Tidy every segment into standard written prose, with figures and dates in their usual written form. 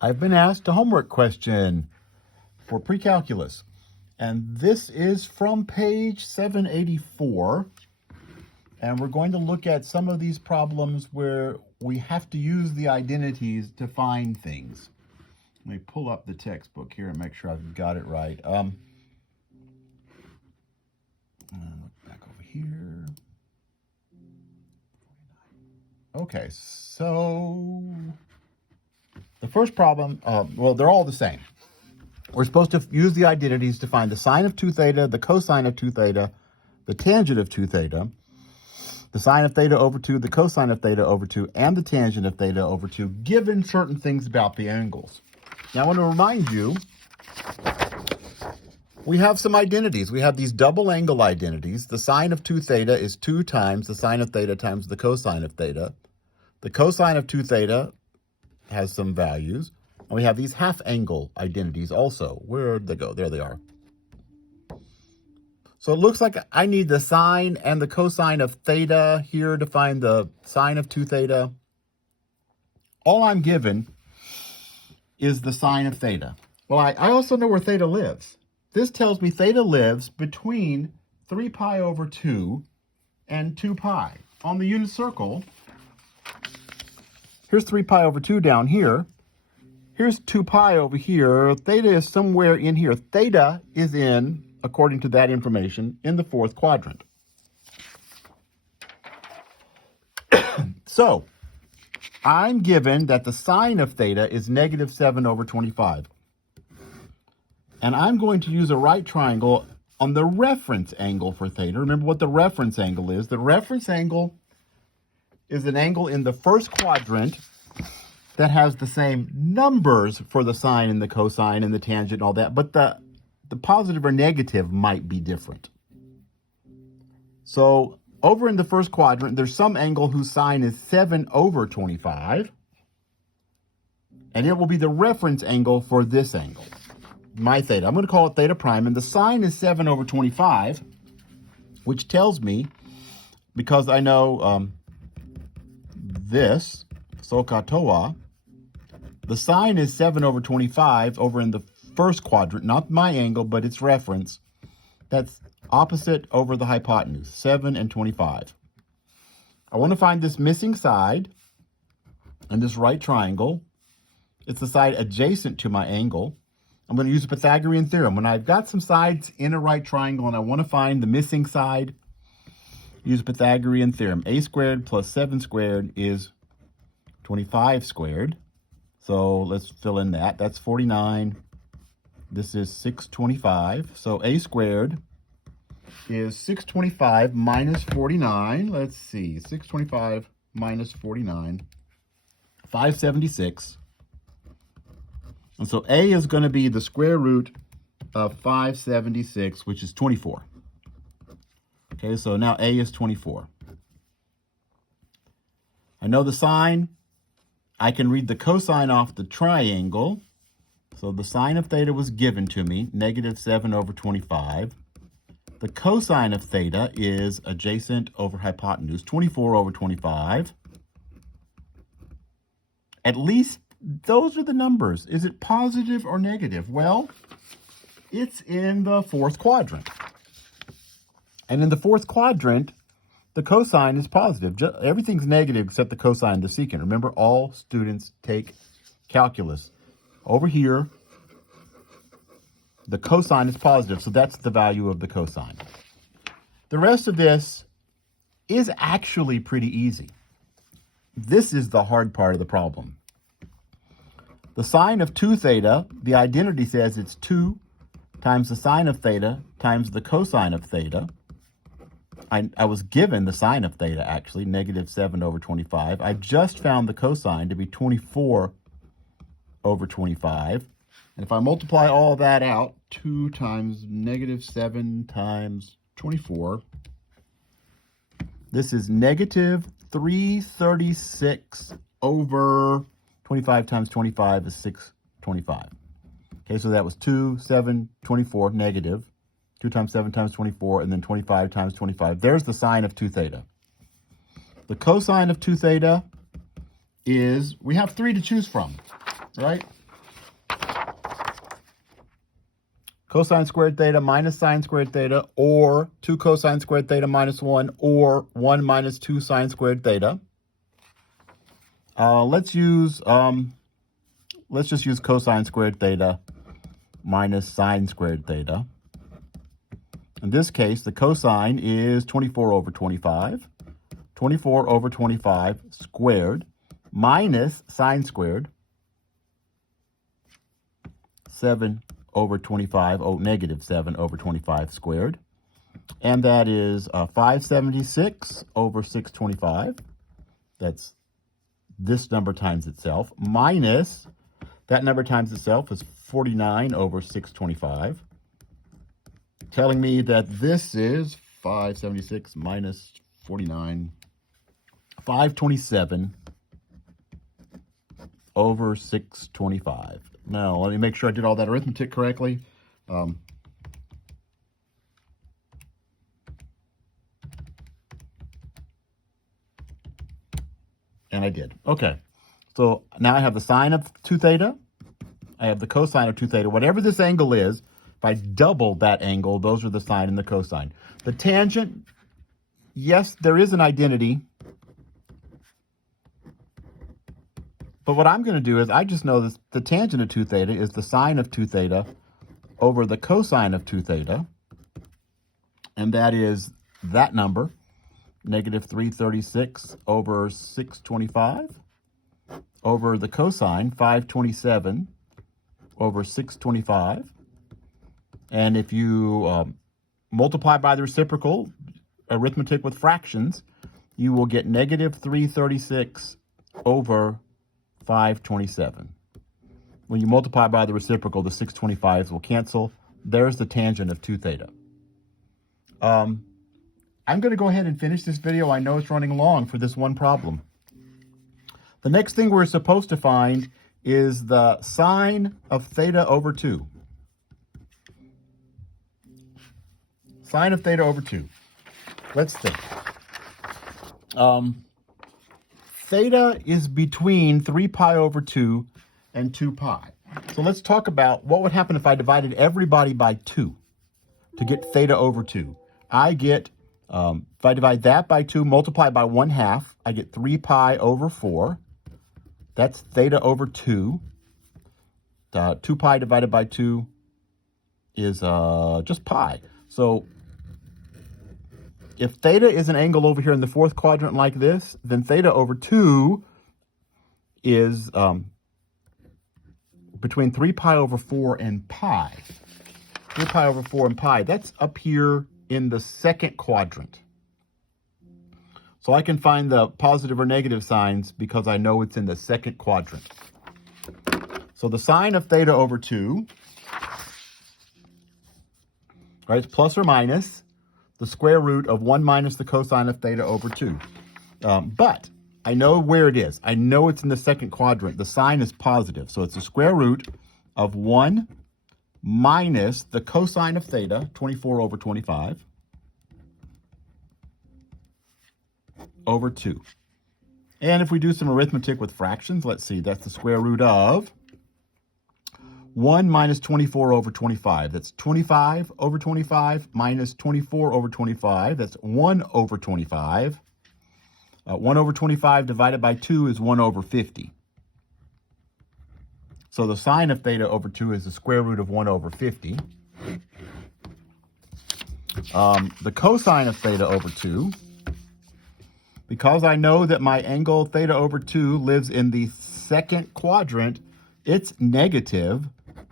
I've been asked a homework question for pre-calculus, and this is from page 784, and we're going to look at some of these problems where we have to use the identities to find things. Let me pull up the textbook here and make sure I've got it right. Look back over here. Okay, so the first problem, well, they're all the same. We're supposed to use the identities to find the sine of 2 theta, the cosine of 2 theta, the tangent of 2 theta, the sine of theta over 2, the cosine of theta over 2, and the tangent of theta over 2, given certain things about the angles. Now, I want to remind you, we have some identities. We have these double angle identities. The sine of 2 theta is 2 times the sine of theta times the cosine of theta. The cosine of 2 theta has some values. And we have these half angle identities also. Where'd they go? There they are. So it looks like I need the sine and the cosine of theta here to find the sine of 2 theta. All I'm given is the sine of theta. Well, I also know where theta lives. This tells me theta lives between 3 pi over 2 and 2 pi. On the unit circle, here's 3 pi over 2 down here. Here's 2 pi over here. Theta is somewhere in here. Theta is in, according to that information, in the 4th quadrant. So, I'm given that the sine of theta is negative 7 over 25. And I'm going to use a right triangle on the reference angle for theta. Remember what the reference angle is. The reference angle is an angle in the 1st quadrant that has the same numbers for the sine and the cosine and the tangent and all that, but the positive or negative might be different. So over in the 1st quadrant, there's some angle whose sine is 7 over 25, and it will be the reference angle for this angle, my theta. I'm going to call it theta prime, and the sine is 7 over 25, which tells me, because I know this, SOHCAHTOA, the sine is 7 over 25 over in the 1st quadrant, not my angle, but its reference. That's opposite over the hypotenuse, 7 and 25. I want to find this missing side in this right triangle. It's the side adjacent to my angle. I'm going to use a Pythagorean theorem. When I've got some sides in a right triangle and I want to find the missing side, use Pythagorean theorem. A squared plus 7 squared is 25 squared. So let's fill in that. That's 49. This is 625. So a squared is 625 minus 49. Let's see. 625 minus 49. 576. And so a is going to be the square root of 576, which is 24. Okay, so now a is 24. I know the sine. I can read the cosine off the triangle. So the sine of theta was given to me, negative 7 over 25. The cosine of theta is adjacent over hypotenuse, 24 over 25. At least those are the numbers. Is it positive or negative? Well, it's in the 4th quadrant. And in the 4th quadrant, the cosine is positive. Everything's negative except the cosine and the secant. Remember, all students take calculus. Over here, the cosine is positive, so that's the value of the cosine. The rest of this is actually pretty easy. This is the hard part of the problem. The sine of 2 theta, the identity says it's 2 times the sine of theta times the cosine of theta. I was given the sine of theta, actually, negative 7 over 25. I just found the cosine to be 24 over 25. And if I multiply all that out, 2 times negative 7 times 24, this is negative 336 over 25 times 25 is 625. Okay, so that was 2, 7, 24, negative. 2 times 7 times 24, and then 25 times 25. There's the sine of 2 theta. The cosine of 2 theta is, we have 3 to choose from, right? cosine squared theta minus sine squared theta, or 2 cosine squared theta minus 1, or 1 minus 2 sine squared theta. Let's just use cosine squared theta minus sine squared theta. In this case, the cosine is 24 over 25. 24 over 25 squared minus sine squared, 7 over 25, negative 7 over 25 squared. And that is 576 over 625. That's this number times itself, minus that number times itself is 49 over 625. Telling me that this is 576 minus 49, 527 over 625. Now, let me make sure I did all that arithmetic correctly. And I did. Okay. So now I have the sine of 2 theta. I have the cosine of 2 theta. Whatever this angle is, if I double that angle, those are the sine and the cosine. The tangent, yes, there is an identity. But what I'm going to do is I just know this, the tangent of 2 theta is the sine of 2 theta over the cosine of 2 theta. And that is that number, negative 336 over 625, over the cosine, 527 over 625. And if you multiply by the reciprocal, arithmetic with fractions, you will get negative 336 over 527. When you multiply by the reciprocal, the 625s will cancel. There's the tangent of 2 theta. I'm going to go ahead and finish this video. I know it's running long for this one problem. The next thing we're supposed to find is the sine of theta over 2. Sine of theta over 2. Let's think. Theta is between 3 pi over 2 and 2 pi. So let's talk about what would happen if I divided everybody by 2 to get theta over 2. I get, if I divide that by 2, multiply by 1/2, I get 3 pi over 4. That's theta over 2. 2 pi divided by 2 is just pi. So if theta is an angle over here in the 4th quadrant like this, then theta over 2 is between 3 pi over 4 and pi. 3 pi over 4 and pi, that's up here in the 2nd quadrant. So I can find the positive or negative signs because I know it's in the 2nd quadrant. So the sine of theta over 2, right, it's plus or minus the square root of 1 minus the cosine of theta over 2. But I know where it is. I know it's in the 2nd quadrant. The sign is positive. So it's the square root of 1 minus the cosine of theta, 24 over 25, over 2. And if we do some arithmetic with fractions, let's see, that's the square root of 1 minus 24 over 25. That's 25 over 25 minus 24 over 25. That's 1 over 25. 1 over 25 divided by 2 is 1 over 50. So the sine of theta over 2 is the square root of 1 over 50. The cosine of theta over 2, because I know that my angle theta over 2 lives in the 2nd quadrant, it's negative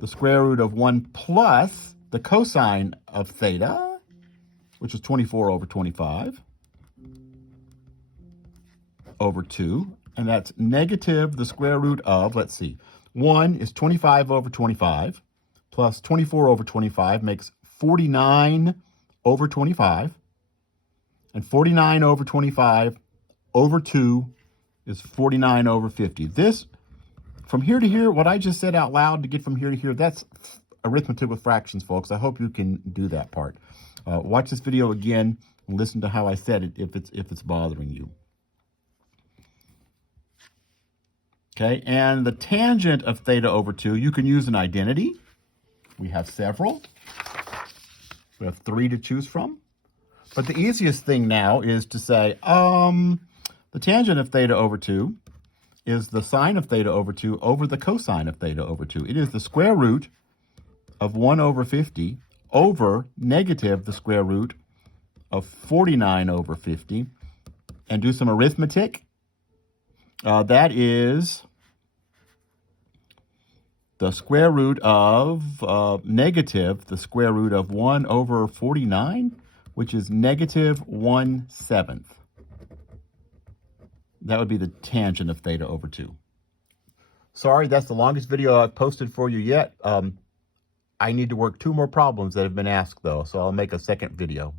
the square root of 1 plus the cosine of theta, which is 24 over 25, over 2. And that's negative the square root of, let's see, 1 is 25 over 25, plus 24 over 25 makes 49 over 25. And 49 over 25 over 2 is 49 over 50. This, from here to here, what I just said out loud to get from here to here, that's arithmetic with fractions, folks. I hope you can do that part. Watch this video again and listen to how I said it if it's bothering you. Okay, and the tangent of theta over 2, you can use an identity. We have several. We have 3 to choose from. But the easiest thing now is to say, the tangent of theta over 2 is the sine of theta over 2 over the cosine of theta over 2. It is the square root of 1 over 50 over negative the square root of 49 over 50. And do some arithmetic. That is the square root of negative the square root of 1 over 49, which is negative 1/7. That would be the tangent of theta over 2. Sorry, that's the longest video I've posted for you yet. I need to work 2 more problems that have been asked, though, so I'll make a second video.